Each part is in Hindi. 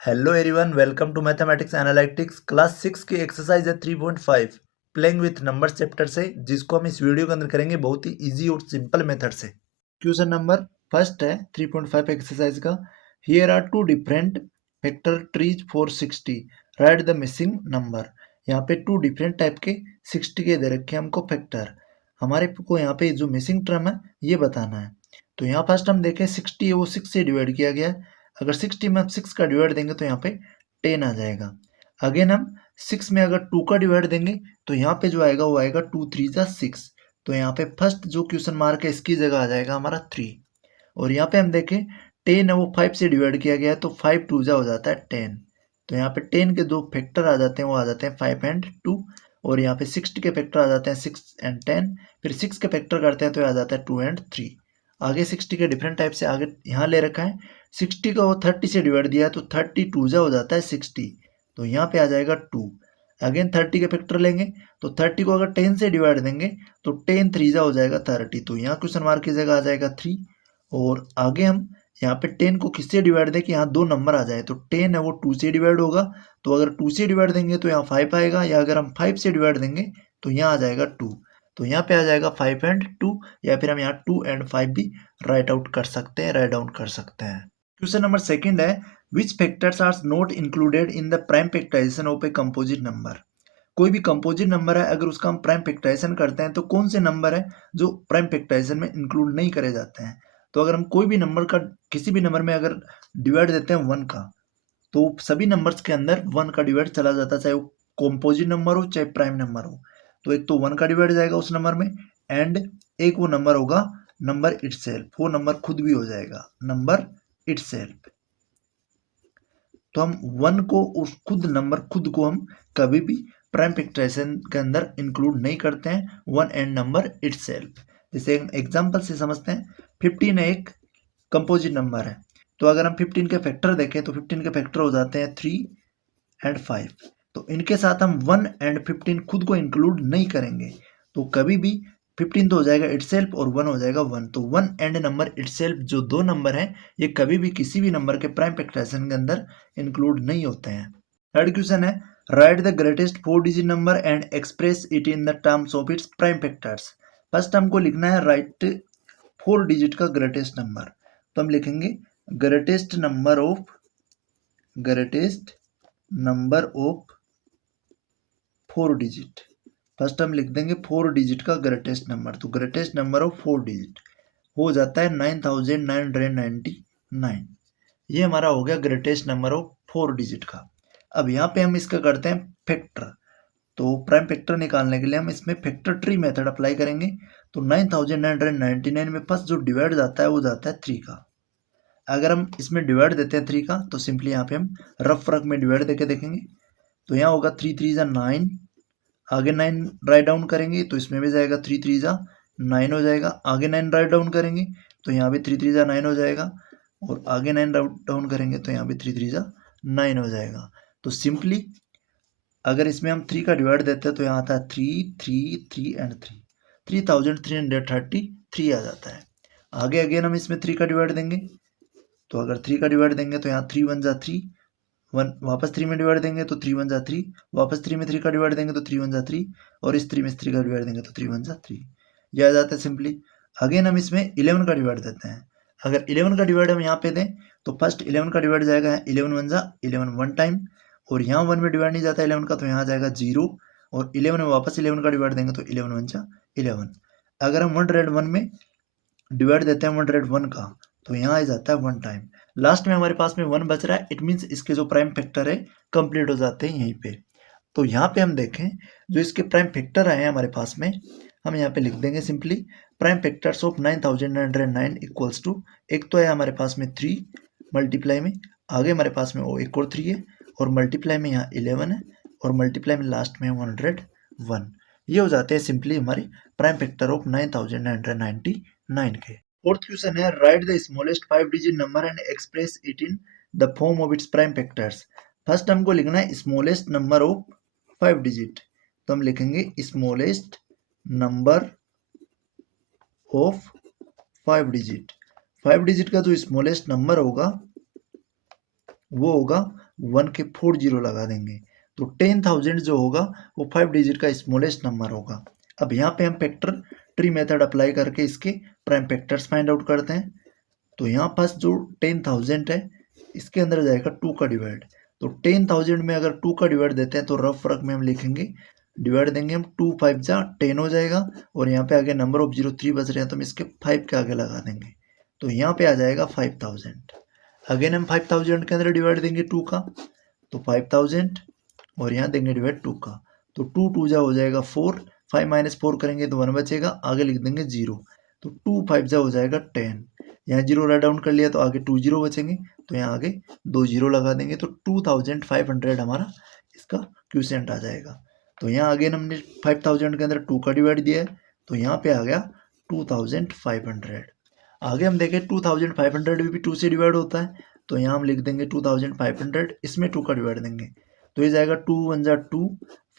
Hello everyone, welcome to mathematics analytics class 6 की एक्सरसाइज है 3.5 प्लेइंग विथ नंबर्स चैप्टर से, जिसको हम इस वीडियो के अंदर करेंगे बहुत ही इजी और सिंपल मेथड से। क्वेश्चन नंबर फर्स्ट है 3.5 एक्सरसाइज का। Here are two different factor trees for 60, right the missing number. यहाँ पे टू डिफरेंट टाइप के 60 के दे रखे हैं हमको फैक्टर। हमारे को यहाँ पे जो मिसिंग टर्म है ये बताना है। तो यहाँ फर्स्ट हम देखें 60 है वो 6 से डिवाइड किया गया है। अगर 60 में हम 6 का डिवाइड देंगे तो यहाँ पे 10 आ जाएगा। अगेन हम 6 में अगर 2 का डिवाइड देंगे तो यहाँ पे जो आएगा वो आएगा 2 3 जा 6। तो यहाँ पे फर्स्ट जो क्वेश्चन मार्क है इसकी जगह आ जाएगा हमारा 3। और यहाँ पे हम देखें 10 है वो 5 से डिवाइड किया गया है, तो 5 2 जा हो जाता है 10। तो यहाँ पे 10 के दो फैक्टर आ जाते हैं, वो आ जाते हैं 5 एंड 2। और यहाँ पे 60 के फैक्टर आ जाते हैं 6 एंड 10। फिर 6 के फैक्टर करते हैं तो आ जाता है 2 एंड 3। आगे 60 के डिफरेंट टाइप से आगे यहाँ ले रखा है। 60 का वो 30 से डिवाइड दिया है तो 30 2 जा हो जाता है 60। तो यहाँ पे आ जाएगा 2। अगेन 30 के फैक्टर लेंगे तो 30 को अगर 10 से डिवाइड देंगे तो 10 3 जा हो जाएगा 30। तो यहाँ क्वेश्चन मार्क की जगह आ जाएगा 3। और आगे हम यहाँ पे 10 को किससे डिवाइड दें कि यहाँ दो नंबर आ जाए। तो 10 है वो 2 से डिवाइड होगा, तो अगर 2 से डिवाइड देंगे तो यहाँ 5 आएगा, या अगर हम 5 से डिवाइड देंगे तो यहाँ आ जाएगा 2। तो यहाँ पे आ जाएगा 5 एंड 2, या फिर हम यहाँ 2 एंड 5 भी राइट आउट कर सकते हैं, राइट डाउन कर सकते हैं। क्वेश्चन नंबर सेकंड है which factors are not included in the prime factorization of a composite number. कोई भी कंपोजिट नंबर है, अगर उसका हम प्राइम फैक्टराइजेशन करते हैं तो कौन से नंबर है जो प्राइम फैक्टराइजेशन में इंक्लूड नहीं करे जाते हैं। तो अगर हम कोई भी नंबर का किसी भी नंबर में अगर डिवाइड देते हैं 1 का, तो सभी नंबर्स के अंदर 1 का डिवाइड चला जाता है, चाहे वो कंपोजिट नंबर हो चाहे प्राइम नंबर हो। तो एक तो 1 का डिवाइड जाएगा उस नंबर में, एंड एक वो नंबर होगा नंबर इटसेल्फ, वो नंबर खुद भी हो जाएगा नंबर इटसेल्फ। तो हम 1 को उस खुद नंबर खुद को हम कभी भी प्राइम फैक्टराइजेशन के अंदर इंक्लूड नहीं करते हैं, 1 एंड नंबर इटसेल्फ। जैसे एग्जांपल से समझते हैं, 15 एक कंपोजिट नंबर है। तो अगर हम 15 के फैक्टर देखें तो 15 के फैक्टर हो जाते हैं 3 एंड 5। तो इनके साथ हम 1 एंड 15 खुद को इंक्लूड नहीं करेंगे। तो कभी भी 15 तो हो जाएगा इटसेल्फ और 1 हो जाएगा 1। तो 1 एंड नंबर इटसेल्फ जो दो नंबर हैं ये कभी भी किसी भी नंबर के प्राइम फैक्टराइजेशन के अंदर इंक्लूड नहीं होते हैं। थर्ड क्वेश्चन है right the greatest 4 digit number and express it in the terms of its prime factors. First हमको लिखना है राइट 4 डिजिट का ग्रेटेस्ट नंबर। तो हम लिखेंगे greatest number of 4 digit. First हम लिख देंगे 4 डिजिट का ग्रेटेस्ट नंबर। तो ग्रेटेस्ट नंबर ऑफ 4 डिजिट हो जाता है 9999। ये हमारा हो गया ग्रेटेस्ट नंबर ऑफ 4 डिजिट का। अब यहाँ पे हम इसका करते हैं फैक्टर। तो प्राइम फैक्टर निकालने के लिए हम इसमें फैक्टर ट्री मेथड अप्लाई करेंगे। तो 9999 में फर्स्ट जो डिवाइड जाता है वो जाता है 3 का। अगर हम इसमें डिवाइड देते हैं 3 का तो सिंपली यहाँ पे हम रफ रफ में डिवाइड देके देखेंगे। तो यहाँ होगा 3 3 जा 9, आगे 9 राइट डाउन करेंगे तो इसमें भी जाएगा 3 3 जा 9 हो जाएगा। आगे 9 राइट डाउन करेंगे तो यहाँ भी 3 3 जा 9 हो जाएगा, और आगे 9 राइट डाउन करेंगे तो यहाँ भी 3 3 जा 9 हो जाएगा। तो सिंपली अगर इसमें हम 3 का डिवाइड देते हैं तो यहाँ आता है 3 3 3 एंड 3, 3333 आ जाता है। आगे अगेन हम इसमें 3 का डिवाइड देंगे, तो अगर 3 का डिवाइड देंगे तो यहाँ 3 1 जा 3, 1 वापस 3 में डिवाइड देंगे तो 3 1 जा 3, वापस 3 में 3 का डिवाइड देंगे तो 3 1 जा 3, और इस 3 में 3 का डिवाइड देंगे तो 3 1 जा 3। यह आ जाता है सिंपली। अगेन हम इसमें 11 का डिवाइड देते हैं। अगर 11 का डिवाइड हम यहाँ पे दें तो फर्स्ट 11 का डिवाइड जाएगा 11 1 जा 11 वन टाइम, और यहाँ 1 में डिवाइड नहीं जाता 11 का, तो यहाँ आ जाएगा 0, और 11 में वापस 11 का डिवाइड देंगे तो 11 1 जा 11। अगर हम 101 में डिवाइड देते हैं 101 का तो यहाँ आ जाता है 1 टाइम। लास्ट में हमारे पास में 1 बच रहा है, इट मीन्स इसके जो प्राइम फैक्टर है कंप्लीट हो जाते हैं यहीं पे। तो यहाँ पे हम देखें जो इसके प्राइम फैक्टर आए हैं हमारे पास में, हम यहाँ पे लिख देंगे simply prime factors of 9909 equals to, एक तो है हमारे पास में 3 मल्टीप्लाई में, आगे हमारे पास में वो एक और 3 है, और मल्टीप्लाई में यहाँ 11 है, और मल्टीप्लाई में लास्ट में 101। ये हो जाते हैं सिंपली हमारे प्राइम फैक्टर ऑफ 9999 के। फोर्थ क्वेश्चन है right the smallest 5 digit number and express it in the form of its prime factors. First हमको लिखना है स्मॉलेस्ट नंबर ऑफ 5 डिजिट। तो हम लिखेंगे smallest number of 5 digit. 5 digit का जो स्मॉलेस्ट नंबर होगा वो होगा 1 के 4 जीरो लगा देंगे तो 10,000 जो होगा वो 5 डिजिट का स्मॉलेस्ट नंबर होगा। अब यहाँ पे हम फैक्टर ट्री मेथड अप्लाई करके इसके प्राइम फैक्टर्स फाइंड आउट करते हैं। तो यहाँ पास जो 10,000 है इसके अंदर जाएगा 2 का डिवाइड। तो 10,000 में अगर 2 का डिवाइड देते हैं तो रफ वर्क में हम लिखेंगे डिवाइड देंगे हम 2 5 जा 10 हो जाएगा और यहाँ पे आगे नंबर ऑफ जीरो 3 बच रहे हैं तो हम इसके 5 के आगे लगा देंगे तो यहाँ पे आ जाएगा 5,000। अगेन हम 5,000 के अंदर डिवाइड देंगे 2 का तो 5,000 और यहाँ देंगे डिवाइड 2 का तो 2 2 जा हो जाएगा 4, 5 माइनस 4 करेंगे तो 1 बचेगा, आगे लिख देंगे 0 तो 2 5 जा हो जाएगा 10। यहाँ जीरो राइट डाउन कर लिया तो आगे 2 जीरो बचेंगे तो यहाँ आगे 2 जीरो लगा देंगे तो 2,500 हमारा इसका क्यूसेंट आ जाएगा। तो यहाँ अगेन हमने 5,000 के अंदर 2 का डिवाइड दिया है तो यहाँ पे आ गया 2,500। आगे हम देखें 2,500 भी 2 से डिवाइड होता है तो यहाँ हम लिख देंगे 2,500 इसमें 2 का डिवाइड देंगे तो ये जाएगा 2 1 जा 2,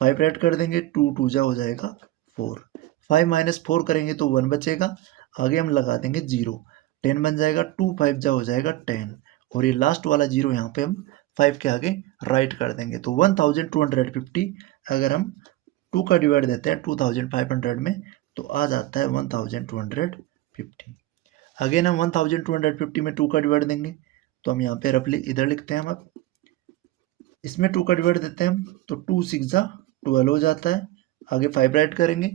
5 ऐड कर देंगे 2 2 जा हो जाएगा 4, 5 माइनस 4 करेंगे तो 1 बचेगा, आगे हम लगा देंगे 0, 10 बन जाएगा 2 5 जा हो जाएगा 10 और ये लास्ट वाला 0 यहाँ पे हम 5 के आगे राइट कर देंगे तो 1,250 अगर हम 2 का डिवाइड देते हैं 2,500 में तो आ जाता है 1,250। अगेन हम 1,250 में 2 का डिवाइड देंगे तो हम यहाँ पे रफली इधर लिखते हैं हम अब इसमें 2 का डिवाइड देते हैं हम तो 2 6 जा 12 हो जाता है, आगे 5 राइट करेंगे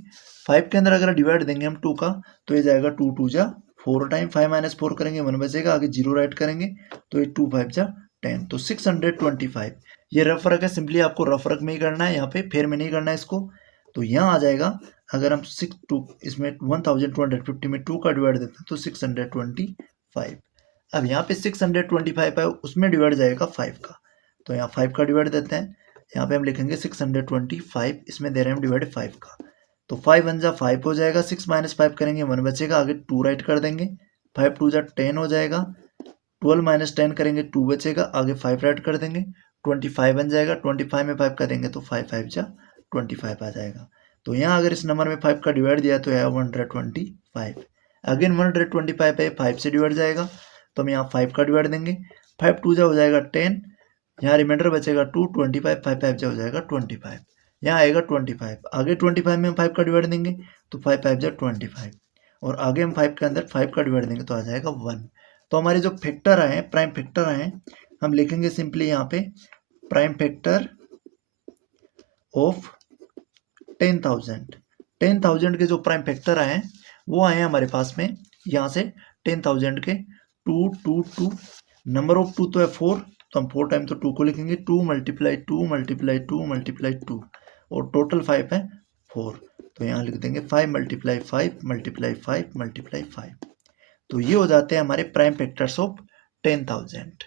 5 के अंदर अगर डिवाइड देंगे हम 2 का तो ये जाएगा 2 2 जा 4 टाइम 5 माइनस 4 करेंगे 1 बचेगा, आगे 0 राइट करेंगे तो ये 2 5 जा 10 तो 625। ये रफ वर्क है, सिंपली आपको रफ वर्क में ही करना है, यहाँ पे फेर में नहीं करना है इसको। तो यहाँ आ जाएगा अगर हम 6 इसमें 1,250 में 2 का डिवाइड देते हैं तो 625। अब यहाँ पे 625 है उसमें डिवाइड जाएगा 5 का तो यहाँ 5 का डिवाइड देते हैं, यहाँ पे हम लिखेंगे 625 इसमें दे रहे हैं हम डिवाइड 5 का तो 5 1 जा 5 हो जाएगा, 6 माइनस 5 करेंगे 1 बचेगा, आगे 2 राइट कर देंगे 5 2 जा 10 हो जाएगा, 12 माइनस 10 करेंगे 2 बचेगा, आगे 5 राइट कर देंगे 25 बन जाएगा, 25 में 5 का देंगे तो 5 5 जा 25 आ जाएगा। तो यहाँ अगर इस नंबर में 5 का डिवाइड दिया तो यह 125। अगेन 125 है 5 से डिवाइड जाएगा तो हम यहाँ 5 का डिवाइड देंगे, 5 2 जा हो जाएगा 10, यहाँ रिमाइंडर बचेगा 2, 25 5 5 जा हो जाएगा 25, यहाँ आएगा 25, आगे 25 में हम 5 का डिवाइड देंगे तो 5 5 जा 25 और आगे हम 5 के अंदर 5 का डिवाइड देंगे तो आ जाएगा 1। तो हमारे जो फैक्टर आए प्राइम फैक्टर आए हम लिखेंगे सिंपली यहाँ पे प्राइम फैक्टर ऑफ 10,000 के जो प्राइम फैक्टर आए वो आए हमारे पास में यहाँ से 10,000 के 2 2 2, नंबर ऑफ 2 तो है 4 तो हम 4 टाइम तो 2 को लिखेंगे 2 मल्टीप्लाई 2 मल्टीप्लाई 2 मल्टीप्लाई 2 और टोटल 5 है 4 तो यहाँ लिख देंगे 5 मल्टीप्लाई 5 मल्टीप्लाई 5 मल्टीप्लाई 5। तो ये हो जाते हैं हमारे प्राइम फैक्टर्स ऑफ 10,000।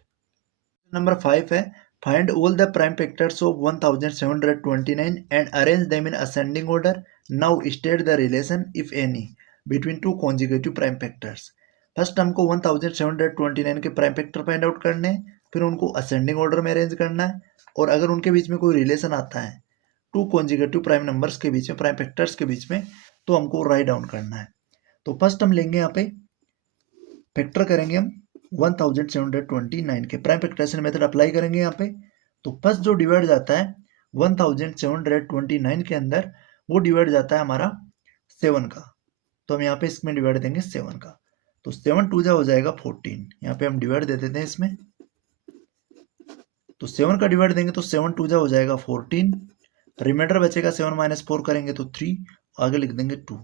नंबर 5 है find all the prime factors of 1,729 and arrange them in ascending order. Now state the relation if any between two consecutive prime factors. First हमको 1,729 के प्राइम फैक्टर फाइंड आउट करने हैं, फिर उनको असेंडिंग ऑर्डर में अरेंज करना है और अगर उनके बीच में कोई रिलेशन आता है टू कॉन्जिक्यूटिव प्राइम नंबर्स के बीच में प्राइम फैक्टर्स के बीच में तो हमको राइट डाउन करना है। तो फर्स्ट हम लेंगे यहाँ पे फैक्टर करेंगे हम 1,729 के प्राइम फैक्टराइजेशन मेथड अप्लाई करेंगे यहाँ पे। तो फर्स्ट जो डिवाइड जाता है 1,729 के अंदर वो डिवाइड जाता है हमारा 7 का तो हम यहाँ पे इसमें डिवाइड देंगे 7 का तो 7 2 जा हो जाएगा 14, यहाँ पे हम डिवाइड दे देते हैं इसमें तो 7 का डिवाइड देंगे तो 7 2 जा हो जाएगा 14, रिमाइंडर बचेगा 7 माइनस 4 करेंगे तो 3, आगे लिख देंगे 2,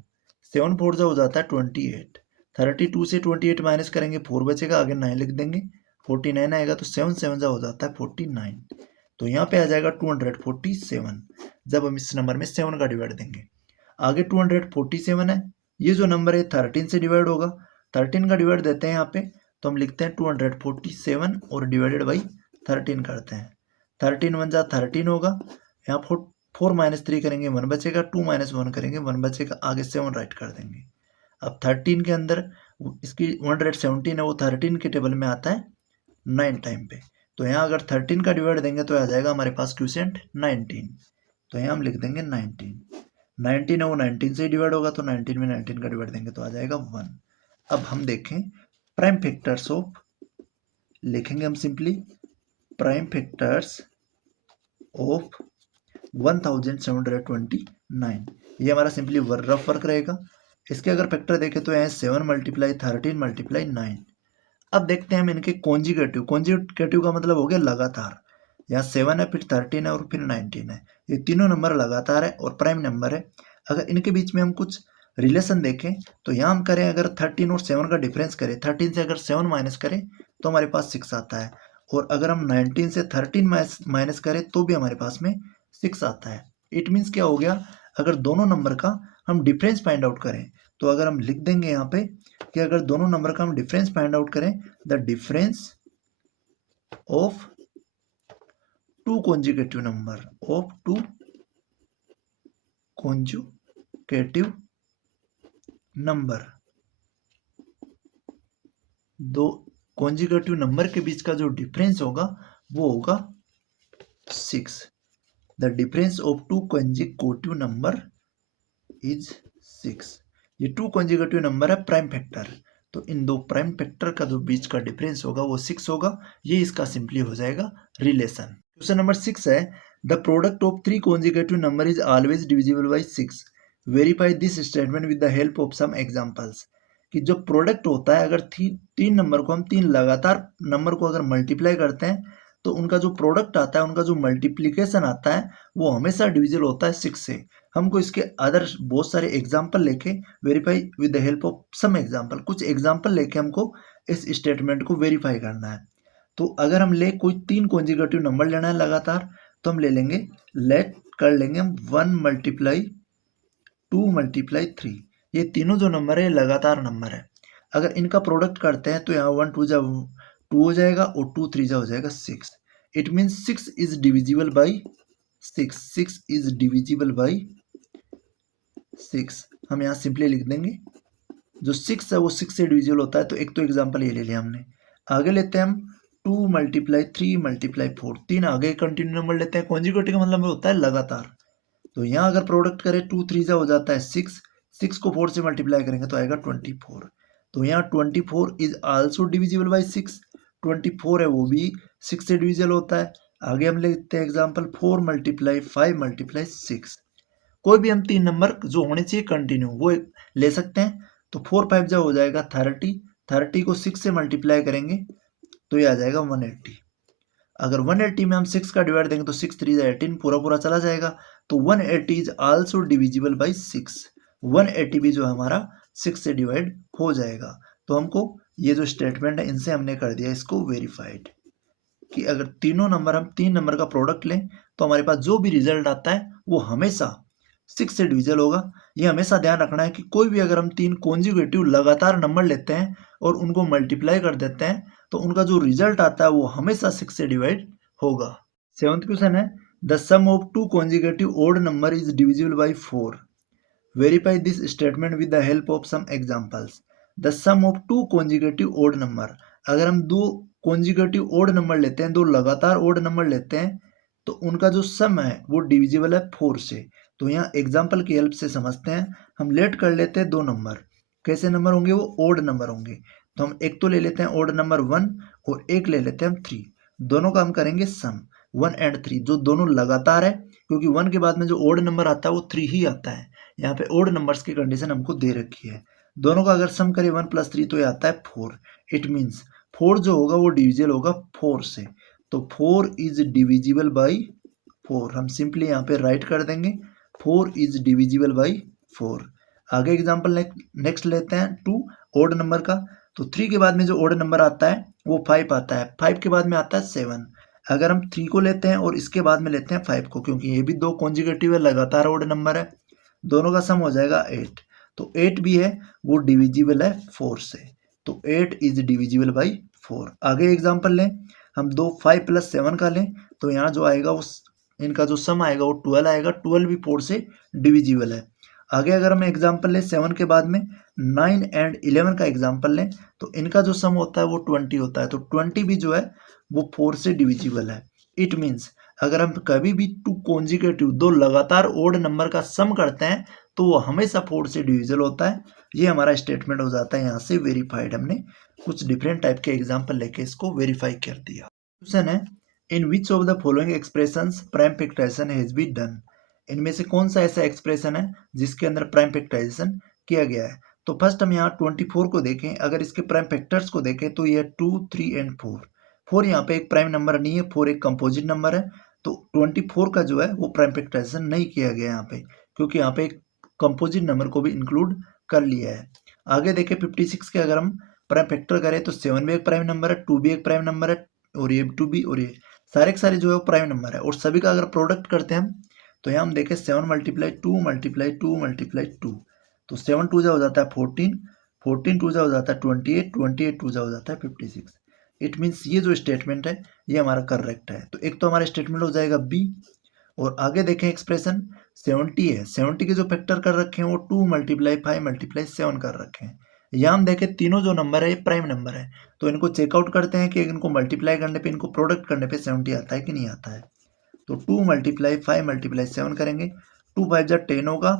7 4 जा हो जाता है 28, 32 से 28 माइनस करेंगे 4 बचेगा, आगे 9 लिख देंगे 49 आएगा तो 7 7 जा हो जाता है 49 तो यहाँ पे आ जाएगा 247 जब हम इस नंबर में 7 का डिवाइड देंगे। आगे 247 है, ये जो नंबर है 13 से डिवाइड होगा, 13 का डिवाइड देते हैं यहाँ पे तो हम लिखते हैं 247 और डिवाइडेड बाई 13 करते हैं, 13 1 जा 13 होगा, यहाँ 4 माइनस 3 करेंगे 1 बचेगा, 2 माइनस 1 करेंगे 1 बचेगा, आगे 7 राइट कर देंगे। अब 13 के अंदर इसकी 117 है वो 13 के टेबल में आता है 9 टाइम पे तो यहाँ अगर 13 का डिवाइड देंगे तो आ जाएगा हमारे पास क्यूसेंट 19 तो यहाँ हम लिख देंगे 19 है वो 19 से डिवाइड होगा तो 19 में 19 का डिवाइड देंगे तो आ जाएगा 1। अब हम देखें प्राइम फैक्टर्स ऑफ, लिखेंगे हम सिंपली प्राइम फैक्टर्स ऑफ 1729। ये हमारा सिंपली रफ वर्क रहेगा। इसके अगर फैक्टर देखें तो यहाँ 7 मल्टीप्लाई 13 मल्टीप्लाई 9। अब देखते हैं हम इनके कॉन्जिगेटिव। कॉन्जिगेटिव का मतलब हो गया लगातार। यहाँ 7 है, फिर 13 है और फिर 19 है। ये तीनों नंबर लगातार है और प्राइम नंबर है। अगर इनके बीच में हम कुछ रिलेशन देखें तो यहाँ हम करें, अगर 13 और 7 का डिफरेंस करें, 13 से अगर 7 माइनस करें तो हमारे पास 6 आता है, और अगर हम 19 से 13 माइनस करें तो भी हमारे पास में 6 आता है। इट मीन्स क्या हो गया, अगर दोनों नंबर का हम डिफरेंस फाइंड आउट करें तो अगर हम लिख देंगे यहाँ पे कि अगर दोनों नंबर का हम डिफरेंस फाइंड आउट करें, the difference of two conjugative number, of two conjugative number, दो कॉन्जुगेटिव नंबर के बीच का जो डिफरेंस होगा वो होगा 6। The difference of two conjugative number is 6। ये टू कॉन्जुगेटिव नंबर है प्राइम फैक्टर, तो इन दो प्राइम फैक्टर का जो बीच का डिफरेंस होगा वो 6 होगा। ये इसका सिंपली हो जाएगा रिलेशन। क्वेश्चन नंबर 6 है, the product of three conjugative number is always divisible by 6। Verify this statement with the help of some examples. कि जो प्रोडक्ट होता है, अगर तीन नंबर को हम तीन लगातार नंबर को अगर मल्टीप्लाई करते हैं तो उनका जो प्रोडक्ट आता है, उनका जो मल्टीप्लीकेशन आता है वो हमेशा डिविजिबल होता है 6 से। हमको इसके अदर बहुत सारे एग्जाम्पल लेके verify with the help of some example, कुछ एग्जाम्पल लेके हमको इस स्टेटमेंट को वेरीफाई करना है। तो अगर हम ले कोई तीन कॉन्जिगेटिव नंबर लेना है लगातार, तो हम ले लेंगे, लेट कर लेंगे हम 1 मल्टीप्लाई 2 मल्टीप्लाई 3। ये तीनों जो नंबर है लगातार नंबर है। अगर इनका प्रोडक्ट करते हैं तो यहाँ 1 2 जा 2 हो जाएगा और 2 3 जा हो जाएगा 6। It means 6 is divisible by 6। 6 is divisible by 6। हम यहाँ सिंपली लिख देंगे, जो 6 है वो 6 से डिविजिबल होता है। तो एक तो एग्जांपल ये ले लिया हमने। आगे लेते हैं हम 2 मल्टीप्लाई 3 मल्टीप्लाई 4। तीन आगे कंटिन्यू नंबर लेते हैं। कॉन्जुगेटिव का मतलब होता है लगातार। तो यहाँ अगर प्रोडक्ट करें 2 3 जा हो जाता है 6। 6 को 4 से मल्टीप्लाई करेंगे तो आएगा 24। तो यहाँ 24 इज आल्सो डिविजिबल बाई 6। 24 है वो भी 6 से डिविजिबल होता है। आगे हम लेते हैं एग्जाम्पल 4 मल्टीप्लाई 5 मल्टीप्लाई 6। कोई भी हम तीन नंबर जो होने चाहिए कंटिन्यू वो ले सकते हैं। तो 4 5 जा हो जाएगा 30। 30 को 6 से मल्टीप्लाई करेंगे तो ये आ जाएगा 180। अगर 180 में हम 6 का डिवाइड देंगे तो 6 3 18, पूरा पूरा चला जाएगा। तो 180 इज आल्सो डिविजिबल बाई 6। 180 भी जो हमारा 6 से डिवाइड हो जाएगा। तो हमको ये जो स्टेटमेंट है इनसे हमने कर दिया इसको वेरीफाइड, कि अगर तीनों नंबर हम तीन नंबर का प्रोडक्ट लें तो हमारे पास जो भी रिजल्ट आता है वो हमेशा 6 से डिविजिबल होगा। ये हमेशा ध्यान रखना है कि कोई भी अगर हम तीन कॉन्जुगेटिव लगातार नंबर लेते हैं और उनको मल्टीप्लाई कर देते हैं तो उनका जो रिजल्ट आता है वो हमेशा 6 से डिवाइड होगा। 7th क्वेश्चन है, the sum of two conjugative odd number is divisible by 4। Verify this statement with the help of some examples. The sum of two conjugative odd number, अगर हम दो कॉन्जुगेटिव ओड नंबर लेते हैं, दो लगातार ओड नंबर लेते हैं, तो उनका जो सम है वो डिविजिबल है 4 से। तो यहाँ एग्जाम्पल की हेल्प से समझते हैं। हम लेट कर लेते हैं दो नंबर, कैसे नंबर होंगे वो ओड नंबर होंगे। तो हम एक तो ले लेते हैं ओड नंबर 1 और एक ले लेते हैं हम 3। दोनों का हम करेंगे सम 1 एंड 3, जो दोनों लगातार है, क्योंकि 1 के बाद में जो ओड नंबर आता है वो 3 ही आता है। यहाँ पे ओड नंबर्स की कंडीशन हमको दे रखी है। दोनों का अगर सम करें 1 + 3 तो ये आता है 4। इट मीन्स 4 जो होगा वो डिविजिबल होगा 4 से। तो 4 इज डिविजिबल बाई 4। हम सिंपली यहाँ पे राइट कर देंगे 4 इज डिविजिबल बाई 4। आगे एग्जाम्पल नेक्स्ट लेते हैं 2 ओड नंबर का। तो 3 के बाद में जो ओड नंबर आता है वो 5 आता है। 5 के बाद में आता है 7। अगर हम 3 को लेते हैं और इसके बाद में लेते हैं 5 को, क्योंकि ये भी दो कॉन्जुगेटिव है, लगातार ओड नंबर है, दोनों का सम हो जाएगा 8। तो 8 भी है वो डिविजिबल है 4 से। तो 8 इज डिविजिबल बाई 4। आगे एग्जाम्पल लें हम 2 5 + 7 का लें, तो यहाँ जो आएगा वो इनका जो सम आएगा वो 12 आएगा। 12 भी 4 से डिविजिबल है। आगे अगर हम एग्जाम्पल लें 7 के बाद में 9 एंड 11 का एग्जाम्पल लें, तो इनका जो सम होता है वो 20 होता है। तो 20 भी जो है वो 4 से डिविजिबल है। इट मीन्स अगर हम कभी भी टू कॉन्जिगेटिव दो लगातार ओड नंबर का सम करते हैं तो वो हमेशा 4 से डिविजिबल होता है। ये हमारा स्टेटमेंट हो जाता है यहाँ से वेरीफाइड। हमने कुछ डिफरेंट टाइप के एग्जाम्पल लेके इसको वेरीफाई कर दिया। क्वेश्चन है, in which of the following expressions prime factorization has been done, इनमें से कौन सा ऐसा एक्सप्रेशन है जिसके अंदर प्राइम फैक्टराइजेशन किया गया है। तो फर्स्ट हम यहाँ 24 को देखें, अगर इसके प्राइम फैक्टर्स को देखें तो ये 2, 3 एंड 4। 4 यहाँ पे एक प्राइम नंबर नहीं है, 4 एक कंपोजिट नंबर है, तो 24 का जो है वो प्राइम फैक्टराइजेशन नहीं किया गया यहाँ पे, क्योंकि यहाँ पे एक कंपोजिट नंबर को भी इंक्लूड कर लिया है। आगे देखें 56 के अगर हम प्राइम फैक्टर करें तो 7 भी एक प्राइम नंबर है, 2 भी एक प्राइम नंबर है, और ये 2 भी, और ये सारे के सारे जो है वो प्राइम नंबर है, और सभी का अगर प्रोडक्ट करते हैं हम तो यहाँ हम देखें 7 मल्टीप्लाई 2 मल्टीप्लाई 2 मल्टीप्लाई 2, तो 7 टू जा हो जाता है 14, 14 टू जा हो जाता है 28, 28 टू जा हो जाता है 56। इट मीन्स ये जो स्टेटमेंट है ये हमारा करेक्ट है। तो एक तो हमारा स्टेटमेंट हो जाएगा बी। और आगे देखें एक्सप्रेशन 70 है, 70 के जो फैक्टर कर रखे हैं वो 2 मल्टीप्लाई 5 मल्टीप्लाई 7 कर रखे हैं। यहाँ हम देखें तीनों जो नंबर है ये प्राइम नंबर है, तो इनको चेकआउट करते हैं कि इनको मल्टीप्लाई करने पे, इनको प्रोडक्ट करने पे 70 आता है कि नहीं आता है। तो 2 मल्टीप्लाई 5 मल्टीप्लाई 7 करेंगे, 2 5 जा 10 होगा,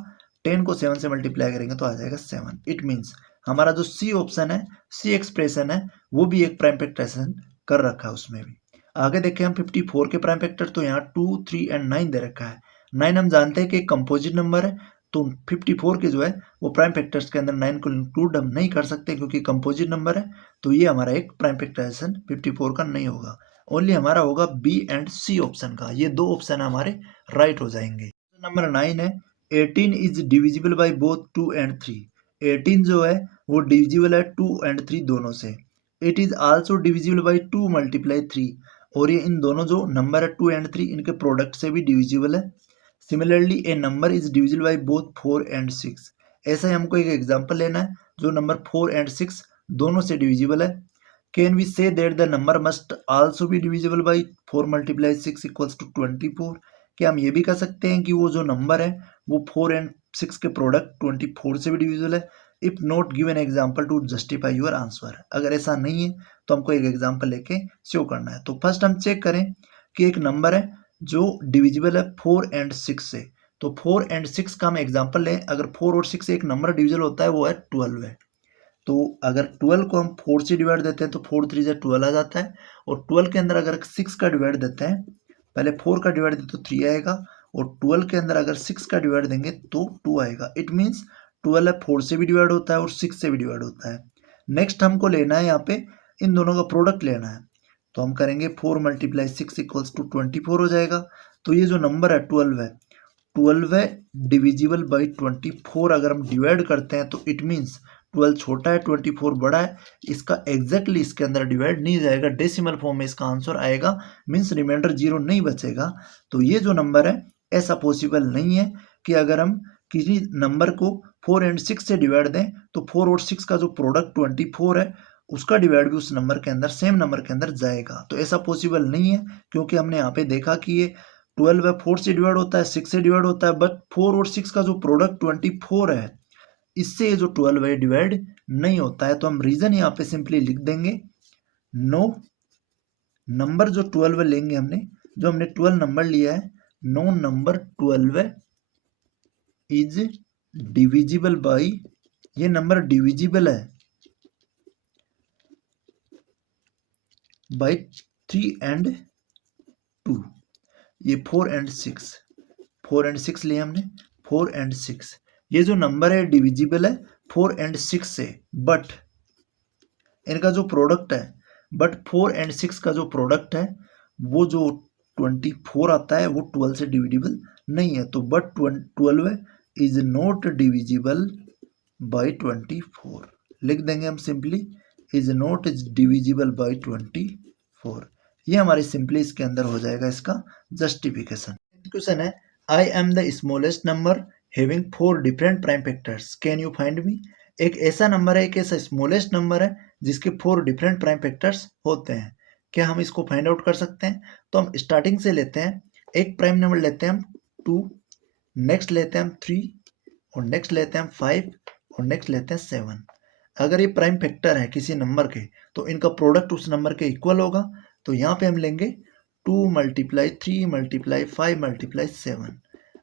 10 को 7 से मल्टीप्लाई करेंगे तो आ जाएगा 7। इट मीन्स हमारा जो सी ऑप्शन है, सी एक्सप्रेशन है, वो भी एक प्राइम फैक्टराइजेशन कर रखा है उसमें भी। आगे देखें हम 54 के प्राइम फैक्टर, तो यहाँ 2, 3 एंड 9 दे रखा है। 9 हम जानते हैं कि एक कंपोजिट नंबर है, तो 54 के जो है वो प्राइम फैक्टर्स के अंदर 9 को इंक्लूड हम नहीं कर सकते क्योंकि कंपोजिट नंबर है, तो ये हमारा एक प्राइम फैक्टराइजेशन 54 का नहीं होगा। ओनली हमारा होगा बी एंड सी ऑप्शन का, ये दो ऑप्शन हमारे राइट हो जाएंगे। नंबर 9 है 18 is divisible by both 2 and 3। 18 जो है वो डिविजिबल है 2 एंड 3 दोनों से। It is also divisible by 2 multiply 3, और ये इन दोनों जो नंबर है 2 एंड 3 इनके प्रोडक्ट से भी डिविजिबल है। Similarly A number is divisible by both 4 and 6। ऐसा ही हमको एक एग्जांपल लेना है जो नंबर 4 एंड 6 दोनों से डिविजिबल है। Can we say that the number must also be divisible by 4 multiply 6 equals to 24? क्या हम ये भी कह सकते हैं कि वो जो नंबर है वो 4 एंड 6 के प्रोडक्ट 24 से भी डिविजिबल है? If not give an example to justify your answer. अगर ऐसा नहीं है तो हमको एक एग्जाम्पल लेके शो करना है। तो फर्स्ट हम चेक करें कि एक नंबर है जो डिविजिबल है 4 एंड 6 से, तो 4 एंड 6 का हम एग्जाम्पल लें। अगर 4 और 6 से एक नंबर डिविजिबल होता है वो है 12 है, तो अगर 12 को हम 4 से डिवाइड देते हैं तो 4 3 से 12 आ जाता है, और 12 के अंदर अगर 6 का डिवाइड देते हैं, पहले 4 का डिवाइड देते तो 3 आएगा, और 12 के अंदर अगर 6 का डिवाइड देंगे तो 2 आएगा। इट मीन्स 12 है 4 से भी डिवाइड होता है और 6 से भी डिवाइड होता है। नेक्स्ट हमको लेना है यहाँ पे इन दोनों का प्रोडक्ट लेना है, तो हम करेंगे 4 मल्टीप्लाई 6 इक्वल्स टू 24 हो जाएगा। तो ये जो नंबर है 12 है डिविजिबल बाई 24। अगर हम डिवाइड करते हैं तो इट मीन्स 12 छोटा है 24 बड़ा है, इसका एग्जैक्टली इसके अंदर डिवाइड नहीं जाएगा, डेसिमल फॉर्म में इसका आंसर आएगा, मीन्स रिमाइंडर 0 नहीं बचेगा। तो ये जो नंबर है ऐसा पॉसिबल नहीं है कि अगर हम किसी नंबर को 4 एंड 6 से डिवाइड दें तो 4 और 6 का जो प्रोडक्ट 24 है उसका डिवाइड भी उस नंबर के अंदर, सेम नंबर के अंदर जाएगा। तो ऐसा पॉसिबल नहीं है, क्योंकि हमने यहाँ पे देखा कि ये 12 है 4 से डिवाइड होता है, 6 से डिवाइड होता है, बट 4 और 6 का जो प्रोडक्ट 24 है इससे ये जो 12 है डिवाइड नहीं होता है। तो हम रीजन यहाँ पे सिंपली लिख देंगे, नो नंबर जो 12 लेंगे हमने, जो हमने 12 नंबर लिया है, no number 12 is divisible by, ये नंबर डिविजिबल है बाई 3 एंड 2, ये 4 एंड 6, 4 एंड 6 लिए हमने, 4 एंड 6, ये जो नंबर है डिविजिबल है 4 एंड 6 से, बट इनका जो प्रोडक्ट है, बट 4 एंड 6 का जो प्रोडक्ट है वो जो 24 आता है वो 12 से डिविजिबल नहीं है। तो but 12 is not divisible by 24, लिख देंगे हम simply, is not is divisible by 24। ये हमारे सिंपली इसके अंदर हो जाएगा इसका जस्टिफिकेशन। क्वेश्चन है, I am the smallest number having 4 different prime factors, can you find me. एक ऐसा नंबर है, एक ऐसा स्मॉलेस्ट नंबर है जिसके 4 डिफरेंट प्राइम फैक्टर्स होते हैं, क्या हम इसको फाइंड आउट कर सकते हैं। तो हम स्टार्टिंग से लेते हैं, एक प्राइम नंबर लेते हैं हम 2, नेक्स्ट लेते हैं हम 3, और नेक्स्ट लेते हैं हम 5, और नेक्स्ट लेते हैं 7। अगर ये प्राइम फैक्टर है किसी नंबर के तो इनका प्रोडक्ट उस नंबर के इक्वल होगा। तो यहाँ पे हम लेंगे 2 मल्टीप्लाई 3 मल्टीप्लाई 5 मल्टीप्लाई 7।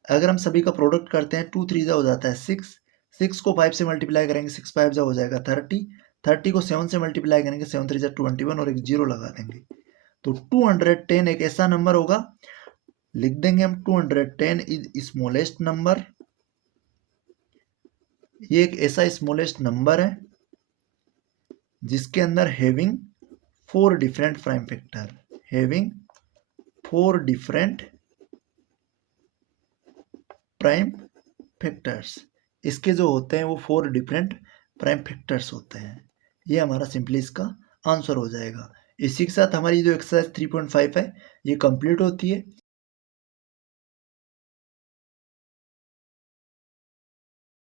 अगर हम सभी का प्रोडक्ट करते हैं 2 3 जा हो जाता है 6, 6 को 5 से मल्टीप्लाई करेंगे 6 5 जा हो जाएगा 30, 30 को 7 से मल्टीप्लाई करेंगे 7 3 जा 21, और एक जीरो लगा देंगे। तो 210 एक ऐसा नंबर होगा, लिख देंगे हम 210 इज स्मॉलेस्ट नंबर। ये एक ऐसा स्मॉलेस्ट नंबर है जिसके अंदर having 4 different prime factor, having 4 different prime factors. इसके जो होते हैं वो 4 डिफरेंट प्राइम फैक्टर्स होते हैं। ये हमारा सिंपली इसका आंसर हो जाएगा। इसी के साथ हमारी जो एक्सरसाइज 3.5 है ये कंप्लीट होती है।